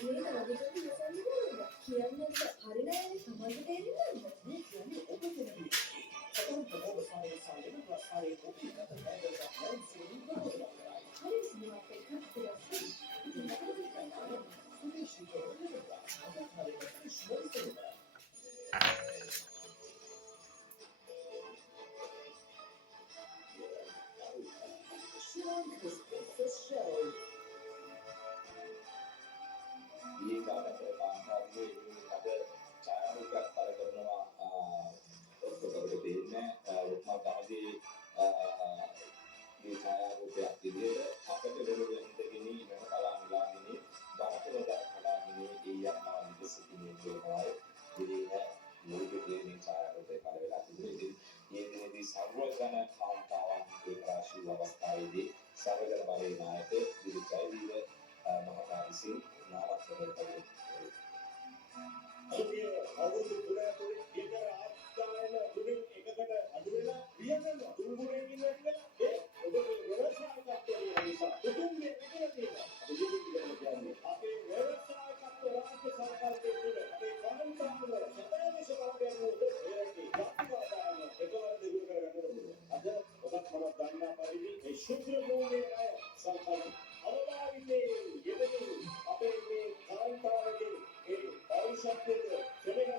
මේක රජතුමා ඉවසන්නේ කොහොමද? කියන්නේ හරිනෑනේ තමන්ට තේරෙන්නේ නැහැ. මේ කියන්නේ ඔබ කියන දේ. සතර ඔබ සාරේ ඔබ ඉන්නත බෑදලා ලයිසෙන් කරනවා. හරි සිනමාවක් එකක් තියලා ඉතින් අපිට කරන්න සුදේශී කරනවා. අපට හරියට ෂුවර් කරනවා. මේ කාලේ කාන්තාවගේ අද ඡායාරූපයක් පළ කරනවා ඔක්කොටම දෙන්නේ රුක්මා ගමදී මේ ඡායාරූපයක් විදිහට අපට දෙලොවෙන් දෙගිනි වෙන කලාමිලාමිනි බාහිරද කලාමිනි ඊයන්නා විදසිතිනේ කියනවායි ඉතින් මුලිකේ මේ ඡායාරූපේ පළ වෙලා තිබුණේ මේ දිනේදී සර්වජන කාන්තාවන් ඒකාශී අවස්ථාවේදී සර්වජන බලයේ නායක දිවිචෛදීව මහතා විසින් නාටකයක් පළ ඔබේ අවුරුදු 3 තුලින් ඊතර ආස්ථාන තුලින් එකකට අඩු වෙලා වියදම තුන්ගුණයෙන් ඉන්නත් ඒ ඔබේ ව්‍යවසායකත්වයේ නිසා තුන්ගුණේ විතර තියෙනවා. අපේ ව්‍යවසායකත්ව රාජ්‍ය සරකාරයේ තුල අපේ කාන්තාවල සතරදේශ බලයෙන් ඒකේ ජාතිවාදාන එකවර දෙවිය කරගන්න ඕනේ. අද ඔබත් මම දන්නා පරිදි ඒ ශුද්ධ භූමියේ අය සල්පන අවදාවින්නේ යෙදෙන අපේ මේ කාන්තාවගේ ඒ පෞරුෂත්වයේ සෙනෙහස